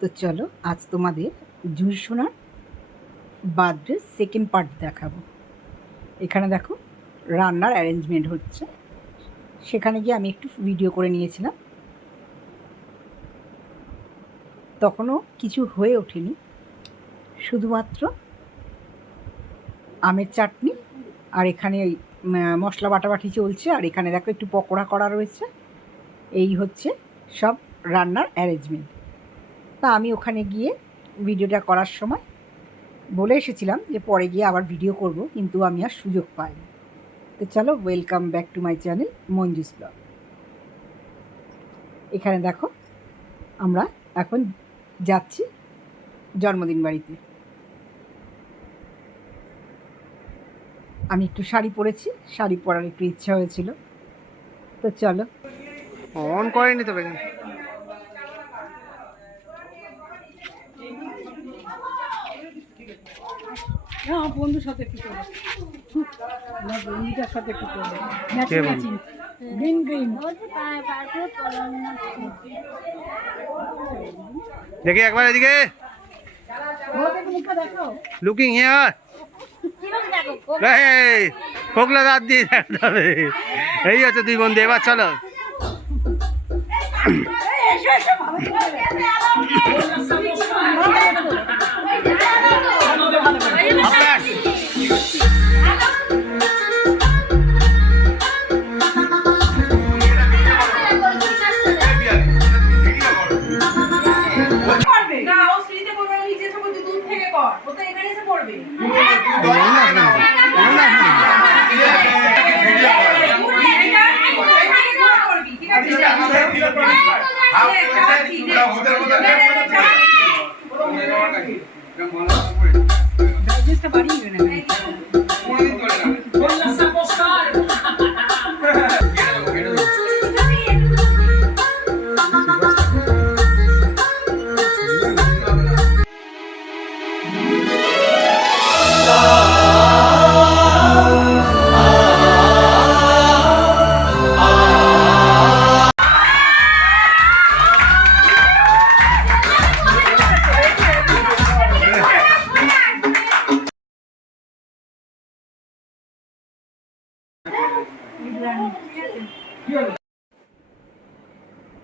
তো চলো আজ তোমাদের জুঁই সোনার বার্থডে সেকেন্ড পার্ট দেখাবো। এখানে দেখো রান্নার অ্যারেঞ্জমেন্ট হচ্ছে, সেখানে গিয়ে আমি একটু ভিডিও করে নিয়েছিলাম। তখনও কিছু হয়ে ওঠেনি, শুধুমাত্র আমের চাটনি আর এখানে ওই মশলা বাটাবাটি চলছে, আর এখানে দেখো একটু পকোড়া করা রয়েছে। এই হচ্ছে সব রান্নার অ্যারেঞ্জমেন্ট। তা আমি ওখানে গিয়ে ভিডিওটা করার সময় বলে এসেছিলাম যে পরে গিয়ে আবার ভিডিও করব, কিন্তু আমি আর সুযোগ পাইনি। তো চলো, welcome back to my channel Manju's blog. এখানে দেখো আমরা এখন যাচ্ছি জন্মদিন বাড়িতে। আমি একটু শাড়ি পরেছি, শাড়ি পরার একটু ইচ্ছা হয়েছিল, তো চলো। অন করেনি তবে আমার বন্ধুর সাথে একটু করবো, আমার বন্ধুটার সাথে একটু করবো ম্যাচিং গ্রিন গ্রিন। দেখি একবার এদিকে, লুকিং হিয়ার। ফোকলা দাঁত দিয়ে দেখতে হবে। এই হচ্ছে দুই বন্ধু, এবার চলো।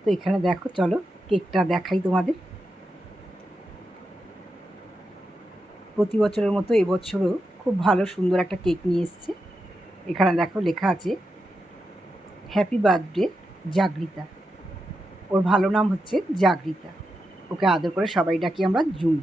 তো এখানে দেখো, চলো কেকটা দেখাই তোমাদের। প্রতি বছরের মতো এবছরও খুব ভালো সুন্দর একটা কেক নিয়ে এসছে। এখানে দেখো লেখা আছে হ্যাপি বার্থডে জাগরিতা। ওর ভালো নাম হচ্ছে জাগরিতা, ওকে আদর করে সবাই ডাকি আমরা জুঁই।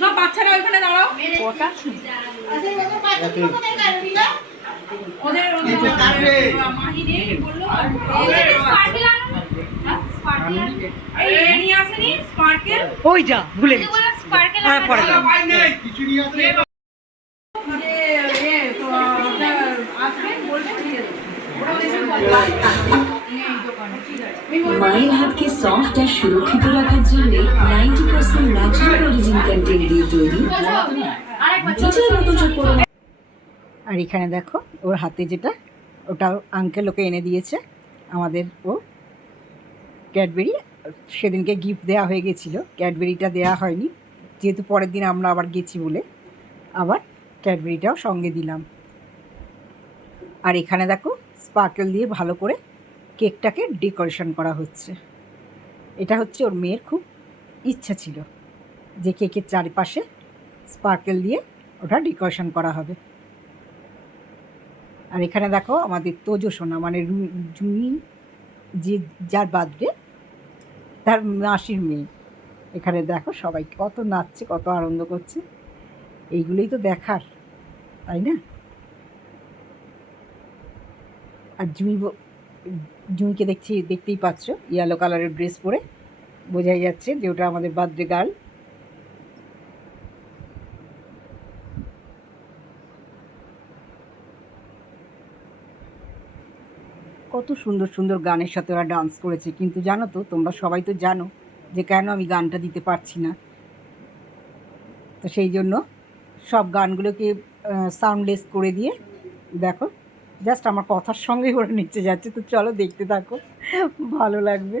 সব বাচ্চারা ওইখানে দাঁড়াও। ওই যা ভুলে গেছি, হ্যাঁ পরে মায়ের হাতকে সফট আর সুরক্ষিত রাখার জন্য 90% ন্যাচারাল অরিজিন কন্টেন্ট দিয়ে তৈরি। আর এখানে দেখো ওর হাতে যেটা, ওটা আঙ্কেল ওকে এনে দিয়েছে আমাদের। ও ক্যাডবেরি সেদিনকে গিফট দেওয়া হয়ে গেছিলো, ক্যাডবেরিটা দেওয়া হয়নি যেহেতু পরের দিন আমরা আবার গেছি বলে, আবার ক্যাডবেরিটাও সঙ্গে দিলাম। আর এখানে দেখো স্পার্কেল দিয়ে ভালো করে কেকটাকে ডেকোরেশন করা হচ্ছে। এটা হচ্ছে ওর মেয়ের খুব ইচ্ছা ছিল যে কেকের চারপাশে স্পার্কেল দিয়ে ওটা ডেকোরেশন করা হবে। আর এখানে দেখো আমাদের তোজো সোনা মানে জুঁই, যে যার বার্থডে তার মাসির মেয়ে। এখানে দেখো সবাই কত নাচছে, কত আনন্দ করছে, এইগুলোই তো দেখার, তাই না? আর জুঁইকে দেখতেই পাচ্ছ ইয়েলো কালারের ড্রেস পরে, বোঝাই যাচ্ছে যে ওটা আমাদের বার্থডে গার্ল। কত সুন্দর সুন্দর গানের সাথে ওরা ডান্স করেছে। কিন্তু জানো তো, তোমরা সবাই তো জানো যে কেন আমি গানটা দিতে পারছি না। তো সেই জন্য সব গানগুলোকে সাউন্ডলেস করে দিয়ে দেখো জাস্ট আমার কথার সঙ্গেই ওরা নিচে যাচ্ছে। তো চলো দেখতে থাকো, ভালো লাগবে।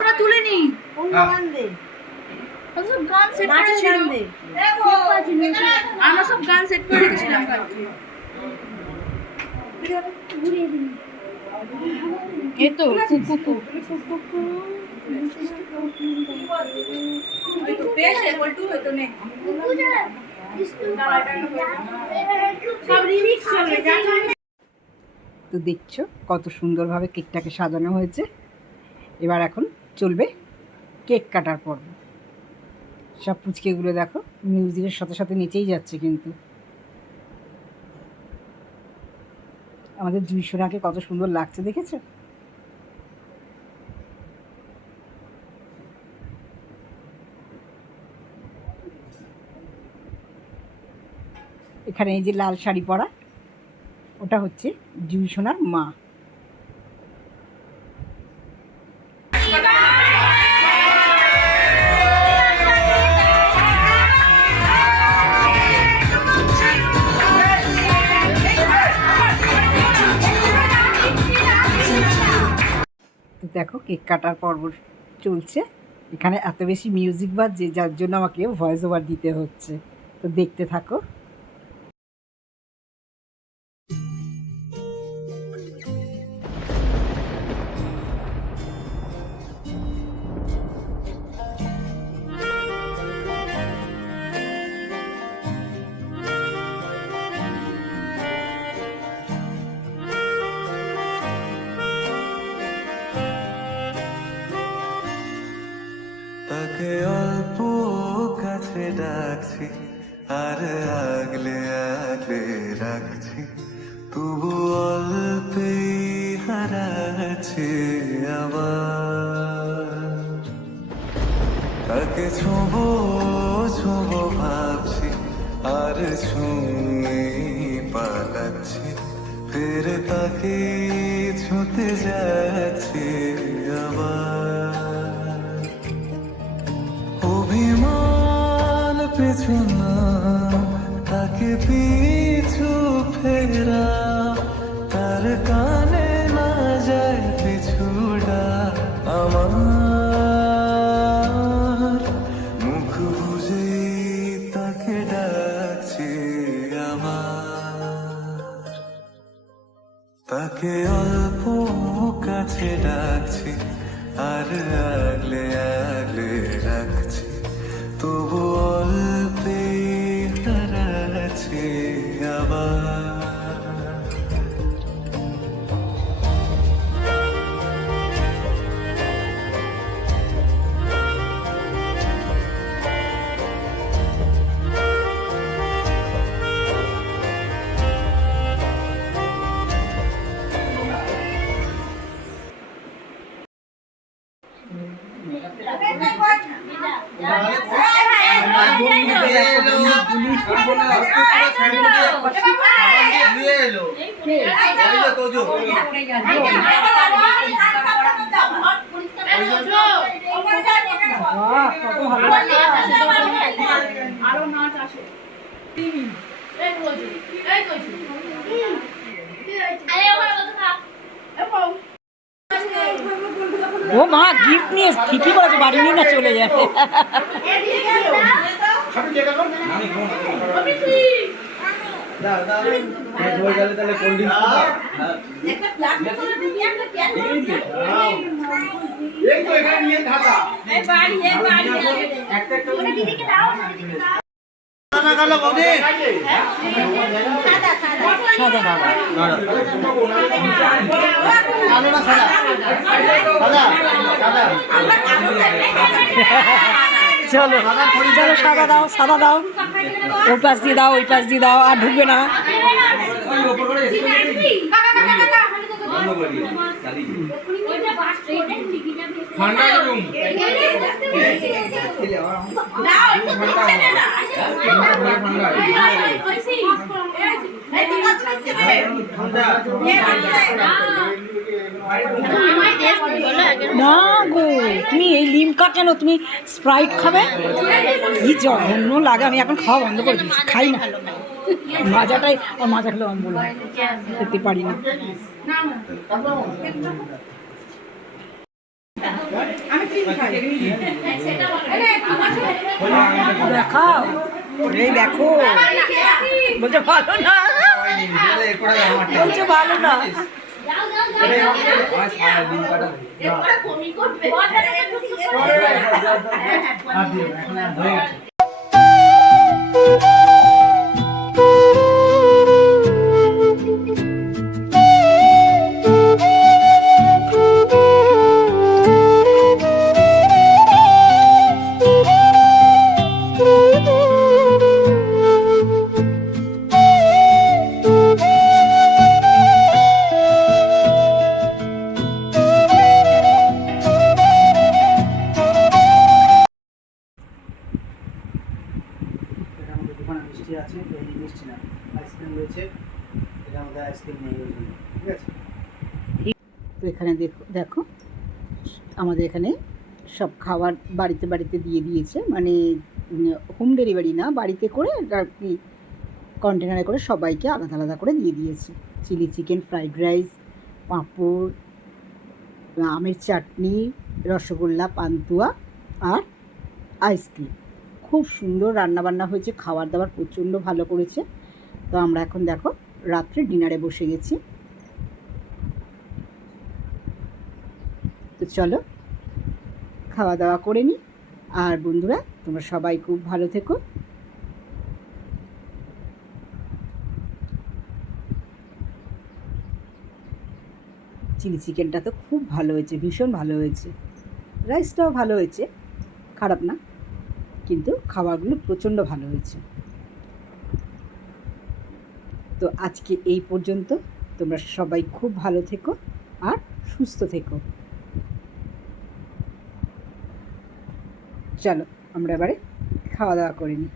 আমরা তুলে নিই সব গান সেট করেছিল। আমরা সব গান সেট করে রেখেছিলাম কালকে। এই তো পেয়েছে বলটু হয়তো নেই সব রিমিক্স চলবে। তো দেখছো কত সুন্দরভাবে কেকটাকে সাজানো হয়েছে। এবার এখন চলবে কেক কাটার পর্ব। সব পুচকেগুলো দেখো মিউজিকের সাথে সাথে নেচেই যাচ্ছে। কিন্তু আমাদের জুই সোনাকে কত সুন্দর লাগছে দেখেছো? এখানে এই যে লাল শাড়ি পরা, ওটা হচ্ছে জুই সোনার মা। তো দেখো কেক কাটার পর্ব চলছে। এখানে এত বেশি মিউজিক বাজছে যার জন্য আমাকে ভয়েস ওভার দিতে হচ্ছে। তো দেখতে থাকো। তাকে অল্প কাছে ডাকছি আর আগলে আগলে রাখছি, তবু অল্পেই হারাচ্ছে আবার। তাকে ছোঁবো ছোঁবো ভাবছি আর ছুঁয়ে পালাচ্ছি, ফের তাকে ছুঁতে যাচ্ছে আবার। অভিমান পিছু না তাকে পিছু ফেরা, তার কানে না যায় পিছুটা আমার। মুখ বুঝে তাকে ডাকছি আমার, তাকে অল্প কাছে ডাকছি আর আগলে আগলে রাখছি, তবু অল্পে হারাচ্ছি আবার। আরো নাচ আসে। ও মা গিফট নিয়ে ঠিকই করেছে, বাড়ি নিয়ে না চলে যাবে। চলো চলো, সাদা দাও, সাদা দাও, ওই পাশ দিয়ে দাও, ওই পাশ দিয়ে দাও, আর ঢুকবে না। না গো, তুমি এই লিমকা কেন, তুমি স্প্রাইট খাবে? কি জঘন্য লাগে, আমি এখন খাওয়া বন্ধ করে দিয়েছি, খাই না। মাজাটাই, আর মাজা খেলে অম্বল হয়, খেতে পারি না। দেখাও, এই দেখো, বলছে ভালো না, বলছে ভালো না। এটার মধ্যে দোকানে মিষ্টি আছে, এই মিষ্টি না, আইসক্রিম রয়েছে, এটার মধ্যে আইসক্রিম নেই ওই জন্য, ঠিক আছে। তো এখানে দেখো দেখো, আমাদের এখানে সব খাবার বাড়িতে বাড়িতে দিয়ে দিয়েছে, মানে হোম ডেলিভারি না, বাড়িতে করে আর কি কন্টেনারে করে সবাইকে আলাদা আলাদা করে দিয়ে দিয়েছে। চিলি চিকেন, ফ্রাইড রাইস, পাঁপড়, আমের চাটনি, রসগোল্লা, পান্তুয়া আর আইসক্রিম। খুব সুন্দর রান্নাবান্না হয়েছে, খাবার দাবার প্রচণ্ড ভালো করেছে। তো আমরা এখন দেখো রাত্রে ডিনারে বসে গেছি। তো চলো খাওয়া দাওয়া করে নিই। আর বন্ধুরা, তোমরা সবাই খুব ভালো থেকো। চিলি চিকেনটা তো খুব ভালো হয়েছে, ভীষণ ভালো হয়েছে। রাইসটাও ভালো হয়েছে, খারাপ না, কিন্তু খাবারগুলো প্রচণ্ড ভালো হয়েছে। তো আজকে এই পর্যন্ত। তোমরা সবাই খুব ভালো থেকো আর সুস্থ থেকো। চলো আমরা এবারে খাওয়া দাওয়া করে নিই।